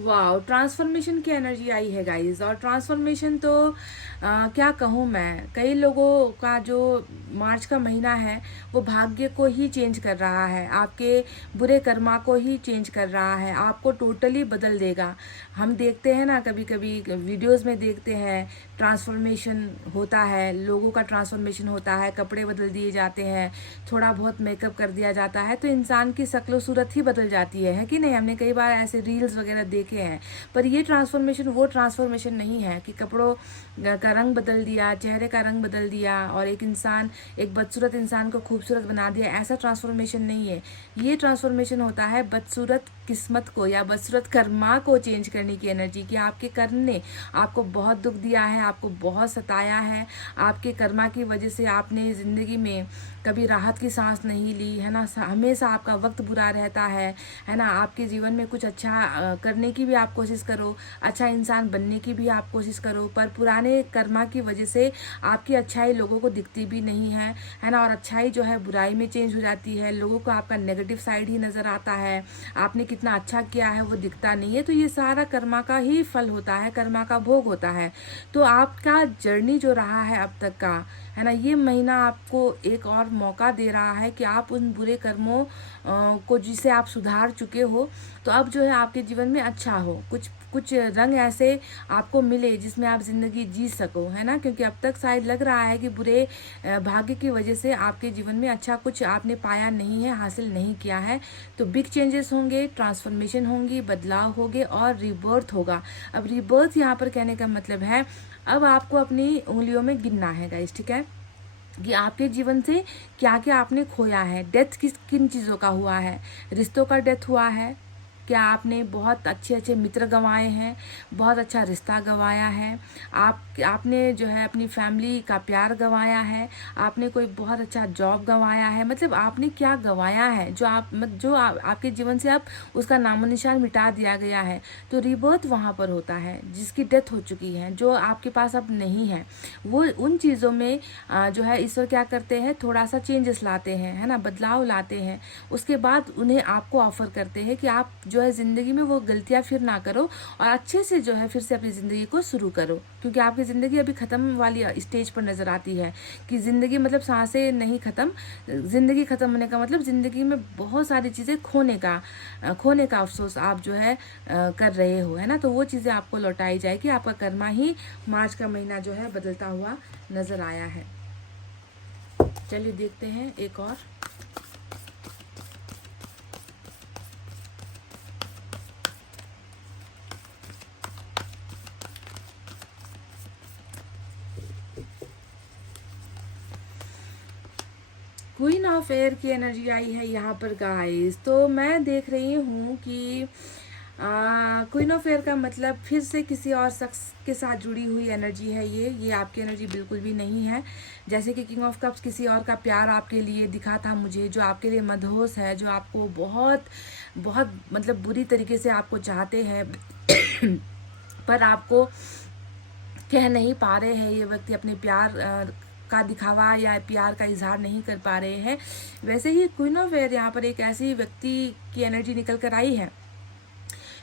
वाह, ट्रांसफॉर्मेशन की एनर्जी आई है गाइस। और ट्रांसफॉर्मेशन तो क्या कहूँ मैं, कई लोगों का जो मार्च का महीना है वो भाग्य को ही चेंज कर रहा है, आपके बुरे कर्मा को ही चेंज कर रहा है, आपको टोटली बदल देगा। हम देखते हैं ना, कभी कभी वीडियोस में देखते हैं ट्रांसफॉर्मेशन होता है, लोगों का ट्रांसफॉर्मेशन होता है, कपड़े बदल दिए जाते हैं, थोड़ा बहुत मेकअप कर दिया जाता है, तो इंसान की शक्ल सूरत ही बदल जाती है कि नहीं। हमने कई बार ऐसे रील्स वगैरह देखे हैं। पर ये ट्रांसफॉर्मेशन वो ट्रांसफॉर्मेशन नहीं है कि कपड़ों का रंग बदल दिया, चेहरे का रंग बदल दिया और एक बदसूरत इंसान को खूबसूरत बना दिया, ऐसा ट्रांसफॉर्मेशन नहीं है। ये ट्रांसफॉर्मेशन होता है बदसूरत किस्मत को या बदसूरत कर्मा को चेंज करने की एनर्जी, कि आपके कर्म ने आपको बहुत दुख दिया है, आपको बहुत सताया है, आपके कर्मा की वजह से आपने ज़िंदगी में कभी राहत की सांस नहीं ली है ना, हमेशा आपका वक्त बुरा रहता है ना। आपके जीवन में कुछ अच्छा करने की भी आप कोशिश करो, अच्छा इंसान बनने की भी आप कोशिश करो, पर पुराने कर्मा की वजह से आपकी अच्छाई लोगों को दिखती भी नहीं है ना। और अच्छाई जो है बुराई में चेंज हो जाती है, लोगों को आपका नेगेटिव साइड ही नज़र आता है, आपने कितना अच्छा किया है वो दिखता नहीं है। तो ये सारा कर्मा का ही फल होता है, कर्मा का भोग होता है। तो आपका जर्नी जो रहा है अब तक का, है ना, ये महीना आपको एक और मौका दे रहा है कि आप उन बुरे कर्मों को जिसे आप सुधार चुके हो, तो अब जो है आपके जीवन में अच्छा हो, कुछ कुछ रंग ऐसे आपको मिले जिसमें आप ज़िंदगी जी सको, है ना। क्योंकि अब तक शायद लग रहा है कि बुरे भाग्य की वजह से आपके जीवन में अच्छा कुछ आपने पाया नहीं है, हासिल नहीं किया है। तो बिग चेंजेस होंगे, ट्रांसफॉर्मेशन होंगी, बदलाव होंगे और रीबर्थ होगा। अब रीबर्थ यहाँ पर कहने का मतलब है अब आपको अपनी उंगलियों में गिनना है गाइस, ठीक है, कि आपके जीवन से क्या क्या आपने खोया है। डेथ किन चीज़ों का हुआ है, रिश्तों का डेथ हुआ है, क्या आपने बहुत अच्छे अच्छे मित्र गंवाए हैं, बहुत अच्छा रिश्ता गंवाया है, आपने जो है अपनी फैमिली का प्यार गंवाया है, आपने कोई बहुत अच्छा जॉब गंवाया है, मतलब आपने क्या गंवाया है जो आपके जीवन से अब उसका नामो निशान मिटा दिया गया है। तो रिबर्थ वहाँ पर होता है, जिसकी डेथ हो चुकी है, जो आपके पास अब नहीं है। वो उन चीज़ों में जो है ईश्वर क्या करते हैं, थोड़ा सा चेंजेस लाते हैं, है ना, बदलाव लाते हैं। उसके बाद उन्हें आपको ऑफर करते हैं कि आप जो है ज़िंदगी में वो गलतियां फिर ना करो और अच्छे से जो है फिर से अपनी ज़िंदगी को शुरू करो। क्योंकि आपकी ज़िंदगी अभी ख़त्म वाली स्टेज पर नज़र आती है, कि ज़िंदगी मतलब सांसें नहीं ख़त्म, ज़िंदगी ख़त्म होने का मतलब ज़िंदगी में बहुत सारी चीज़ें खोने का अफसोस आप जो है कर रहे हो, है ना। तो वो चीज़ें आपको लौटाई जाएगी। आपका कर्मा ही मार्च का महीना जो है बदलता हुआ नज़र आया है। चलिए देखते हैं एक और। क्वीन ऑफ एयर की एनर्जी आई है यहाँ पर गाइस। तो मैं देख रही हूँ कि क्वीन ऑफ एयर का मतलब फिर से किसी और शख्स के साथ जुड़ी हुई एनर्जी है। ये आपकी एनर्जी बिल्कुल भी नहीं है। जैसे कि किंग ऑफ कप्स किसी और का प्यार आपके लिए दिखा था मुझे, जो आपके लिए मदहोश है, जो आपको बहुत बहुत मतलब बुरी तरीके से आपको चाहते हैं पर आपको कह नहीं पा रहे हैं ये व्यक्ति अपने प्यार का दिखावा या प्यार का इजहार नहीं कर पा रहे हैं। वैसे ही क्वीन ऑफ एयर यहाँ पर एक ऐसी व्यक्ति की एनर्जी निकल कर आई है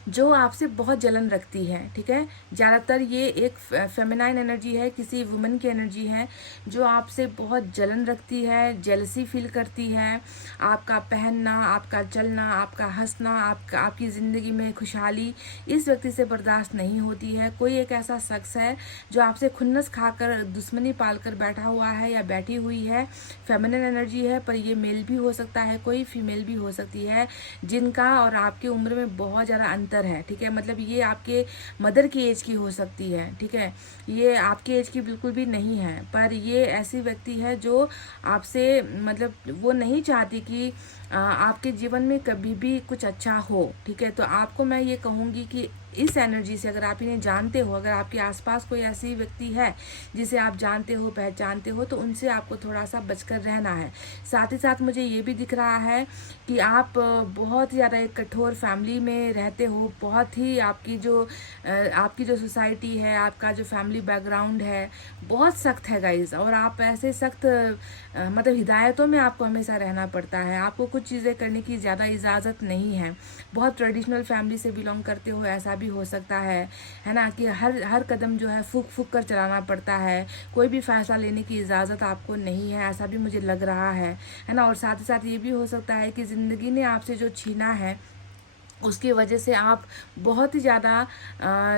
जो आपसे बहुत जलन रखती है, ठीक है। ज़्यादातर ये एक फेमिनाइन एनर्जी है, किसी वुमन की एनर्जी है जो आपसे बहुत जलन रखती है, जेलसी फील करती है। आपका पहनना, आपका चलना, आपका हंसना, आपकी ज़िंदगी में खुशहाली इस व्यक्ति से बर्दाश्त नहीं होती है। कोई एक ऐसा शख्स है जो आपसे खुन्नस खाकर दुश्मनी पालकर बैठा हुआ है या बैठी हुई है। फेमिनिन एनर्जी है, पर ये मेल भी हो सकता है, कोई फीमेल भी हो सकती है, जिनका और आपकी उम्र में बहुत ज़्यादा अंतर है, ठीक है। मतलब ये आपके मदर की एज की हो सकती है, ठीक है, ये आपकी एज की बिल्कुल भी नहीं है। पर ये ऐसी व्यक्ति है जो आपसे मतलब वो नहीं चाहती कि आपके जीवन में कभी भी कुछ अच्छा हो, ठीक है। तो आपको मैं ये कहूँगी कि इस एनर्जी से अगर आप इन्हें जानते हो, अगर आपके आसपास कोई ऐसी व्यक्ति है जिसे आप जानते हो, पहचानते हो, तो उनसे आपको थोड़ा सा बचकर रहना है। साथ ही साथ मुझे ये भी दिख रहा है कि आप बहुत ज़्यादा एक कठोर फैमिली में रहते हो। बहुत ही आपकी जो सोसाइटी है, आपका जो फैमिली बैकग्राउंड है बहुत सख्त है गाइज। और आप ऐसे सख्त मतलब हिदायतों में आपको हमेशा रहना पड़ता है। आपको कुछ चीज़ें करने की ज़्यादा इजाज़त नहीं है। बहुत ट्रेडिशनल फैमिली से बिलोंग करते हो, ऐसा भी हो सकता है ना, कि हर कदम जो है फूक फूक कर चलाना पड़ता है। कोई भी फैसला लेने की इजाज़त आपको नहीं है, ऐसा भी मुझे लग रहा है ना। और साथ ही साथ ये भी हो सकता है कि ज़िंदगी ने आपसे जो छीना है उसकी वजह से आप बहुत ही ज़्यादा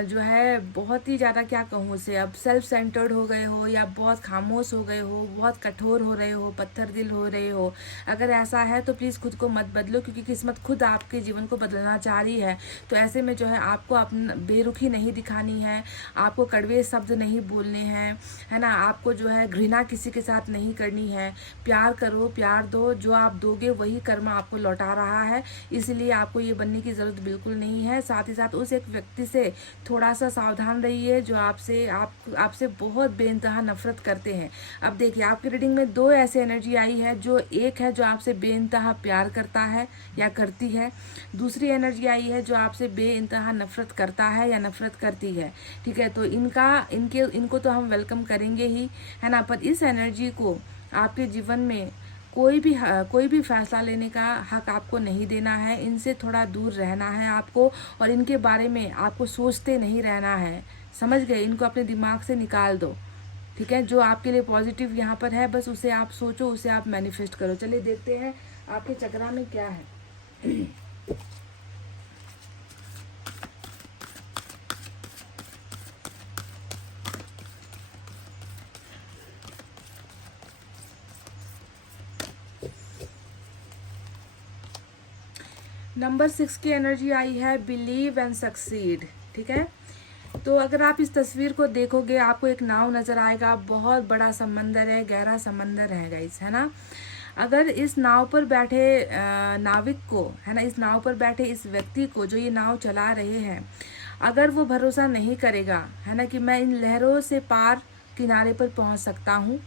जो है बहुत ही ज़्यादा क्या कहूँ उसे, अब सेल्फ सेंटर्ड हो गए हो या बहुत खामोश हो गए हो, बहुत कठोर हो रहे हो, पत्थर दिल हो रहे हो। अगर ऐसा है तो प्लीज़ खुद को मत बदलो, क्योंकि किस्मत खुद आपके जीवन को बदलना चाह रही है। तो ऐसे में जो है आपको अपना बेरुखी नहीं दिखानी है, आपको कड़वे शब्द नहीं बोलने हैं, है ना। आपको जो है घृणा किसी के साथ नहीं करनी है। प्यार करो, प्यार दो, जो आप दोगे वही कर्म आपको लौटा रहा है। इसलिए आपको ये बनने की की ज़रूरत बिल्कुल नहीं है। साथ ही साथ उस एक व्यक्ति से थोड़ा सा सावधान रहिए जो आपसे बहुत बेइंतहा नफरत करते हैं। अब देखिए, आपकी रीडिंग में 2 ऐसे एनर्जी आई है। जो एक है जो आपसे बेइंतहा प्यार करता है या करती है, दूसरी एनर्जी आई है जो आपसे बेइंतहा नफरत करता है या नफरत करती है। ठीक है, तो इनको तो हम वेलकम करेंगे ही, है ना। पर इस एनर्जी को आपके जीवन में कोई भी फैसला लेने का हक आपको नहीं देना है। इनसे थोड़ा दूर रहना है आपको, और इनके बारे में आपको सोचते नहीं रहना है। समझ गए? इनको अपने दिमाग से निकाल दो। ठीक है, जो आपके लिए पॉजिटिव यहाँ पर है बस उसे आप सोचो, उसे आप मैनिफेस्ट करो। चलिए देखते हैं आपके चक्रा में क्या है। नंबर 6 की एनर्जी आई है बिलीव एंड सक्सीड। ठीक है, तो अगर आप इस तस्वीर को देखोगे आपको एक नाव नजर आएगा। बहुत बड़ा समंदर है, गहरा समंदर है गाइस, है ना। अगर इस नाव पर बैठे नाविक को, है ना, इस नाव पर बैठे इस व्यक्ति को जो ये नाव चला रहे हैं, अगर वो भरोसा नहीं करेगा, है ना, कि मैं इन लहरों से पार किनारे पर पहुंच सकता हूँ,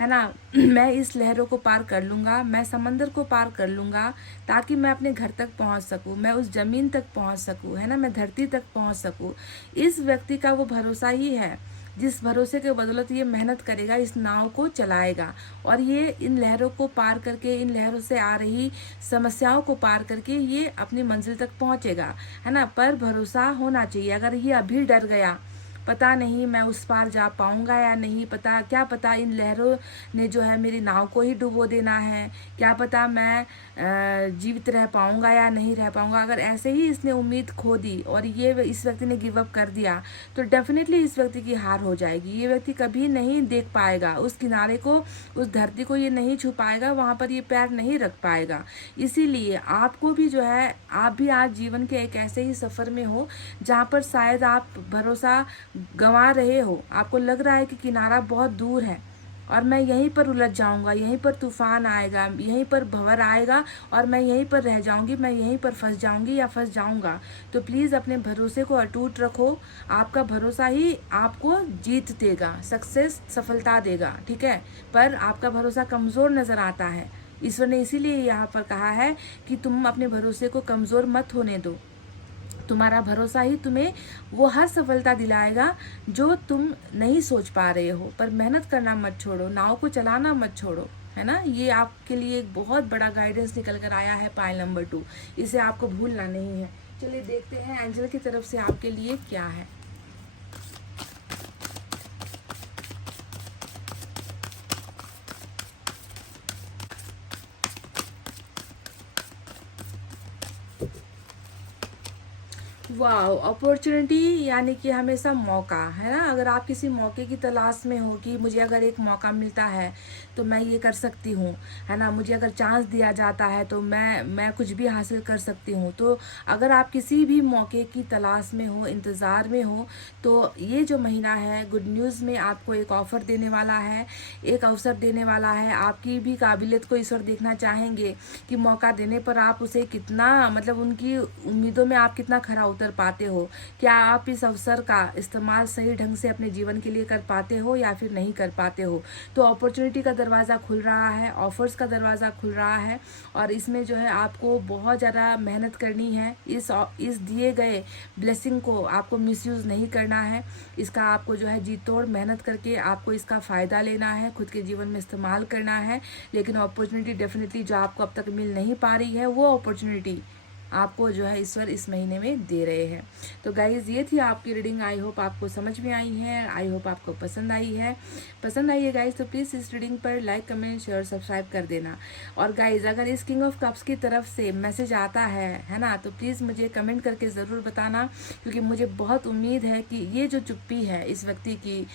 है ना, मैं इस लहरों को पार कर लूँगा, मैं समंदर को पार कर लूँगा ताकि मैं अपने घर तक पहुँच सकूँ, मैं उस ज़मीन तक पहुँच सकूँ, है ना, मैं धरती तक पहुँच सकूँ। इस व्यक्ति का वो भरोसा ही है जिस भरोसे के बदौलत ये मेहनत करेगा, इस नाव को चलाएगा और ये इन लहरों को पार करके, इन लहरों से आ रही समस्याओं को पार करके ये अपनी मंजिल तक पहुँचेगा, है ना। पर भरोसा होना चाहिए। अगर ये अभी डर गया, पता नहीं मैं उस पार जा पाऊंगा या नहीं, क्या पता इन लहरों ने जो है मेरी नाव को ही डुबो देना है, क्या पता मैं जीवित रह पाऊंगा या नहीं रह पाऊंगा। अगर ऐसे ही इसने उम्मीद खो दी और इस व्यक्ति ने गिव अप कर दिया तो डेफिनेटली इस व्यक्ति की हार हो जाएगी। ये व्यक्ति कभी नहीं देख पाएगा उस किनारे को, उस धरती को ये नहीं छू पाएगा, वहां पर ये पैर नहीं रख पाएगा। इसीलिए आपको भी जो है, आप भी आज जीवन के एक ऐसे ही सफर में हो जहाँ पर शायद आप भरोसा गंवा रहे हो। आपको लग रहा है कि किनारा बहुत दूर है और मैं यहीं पर उलझ जाऊंगा, यहीं पर तूफान आएगा, यहीं पर भंवर आएगा और मैं यहीं पर रह जाऊंगी, मैं यहीं पर फंस जाऊंगी या फंस जाऊंगा। तो प्लीज़ अपने भरोसे को अटूट रखो। आपका भरोसा ही आपको जीत देगा, सक्सेस, सफलता देगा। ठीक है, पर आपका भरोसा कमज़ोर नज़र आता है। ईश्वर ने इसीलिए यहाँ पर कहा है कि तुम अपने भरोसे को कमज़ोर मत होने दो। तुम्हारा भरोसा ही तुम्हें वो हर सफलता दिलाएगा जो तुम नहीं सोच पा रहे हो। पर मेहनत करना मत छोड़ो, नाव को चलाना मत छोड़ो, है ना। ये आपके लिए एक बहुत बड़ा गाइडेंस निकल कर आया है पाइल नंबर 2, इसे आपको भूलना नहीं है। चलिए देखते हैं एंजल की तरफ से आपके लिए क्या है। वाह, अपॉर्चुनिटी यानी कि हमेशा मौका, है ना। अगर आप किसी मौके की तलाश में हो कि मुझे अगर एक मौका मिलता है तो मैं ये कर सकती हूँ, है ना, मुझे अगर चांस दिया जाता है तो मैं कुछ भी हासिल कर सकती हूँ। तो अगर आप किसी भी मौके की तलाश में हो, इंतज़ार में हो, तो ये जो महीना है गुड न्यूज़ में आपको एक ऑफ़र देने वाला है, एक अवसर देने वाला है। आपकी भी काबिलियत को ईश्वर देखना चाहेंगे कि मौका देने पर आप उसे कितना, मतलब उनकी उम्मीदों में आप कितना खरा उतर पाते हो। क्या आप इस अवसर का इस्तेमाल सही ढंग से अपने जीवन के लिए कर पाते हो या फिर नहीं कर पाते हो। तो अपॉर्चुनिटी का दरवाज़ा खुल रहा है, ऑफर्स का दरवाज़ा खुल रहा है और इसमें जो है आपको बहुत ज़्यादा मेहनत करनी है। इस दिए गए ब्लेसिंग को आपको मिसयूज़ नहीं करना है। इसका आपको जो है जी तोड़ मेहनत करके आपको इसका फ़ायदा लेना है, खुद के जीवन में इस्तेमाल करना है। लेकिन अपॉर्चुनिटी डेफिनेटली जो आपको अब तक मिल नहीं पा रही है, वो अपॉर्चुनिटी आपको जो है ईश्वर इस महीने में दे रहे हैं। तो गाइज ये थी आपकी रीडिंग। आई होप आपको समझ में आई है, आई होप आपको पसंद आई है गाइज। तो प्लीज़ इस रीडिंग पर लाइक, कमेंट, शेयर, सब्सक्राइब कर देना। और गाइज अगर इस किंग ऑफ कप्स की तरफ से मैसेज आता है ना, तो प्लीज़ मुझे कमेंट करके ज़रूर बताना, क्योंकि मुझे बहुत उम्मीद है कि ये जो चुप्पी है इस व्यक्ति की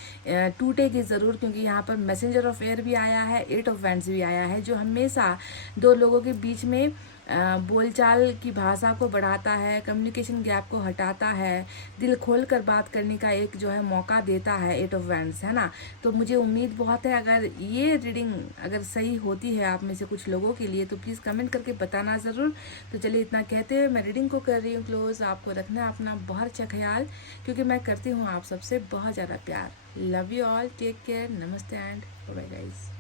टूटेगी ज़रूर। क्योंकि यहाँ पर मैसेंजर ऑफ एयर भी आया है, 8 ऑफ वैंड्स भी आया है, जो हमेशा दो लोगों के बीच में बोलचाल की भाषा को बढ़ाता है, कम्युनिकेशन गैप को हटाता है, दिल खोल कर बात करने का एक जो है मौका देता है 8 ऑफ वैंड्स, है ना। तो मुझे उम्मीद बहुत है अगर ये रीडिंग अगर सही होती है आप में से कुछ लोगों के लिए तो प्लीज़ कमेंट करके बताना ज़रूर। तो चलिए इतना कहते हुए मैं रीडिंग को कर रही हूँ क्लोज। आपको रखना है अपना बहुत अच्छा ख्याल, क्योंकि मैं करती हूँ आप सबसे बहुत ज़्यादा प्यार। Love you all, take care, नमस्ते एंड बाय गाइस।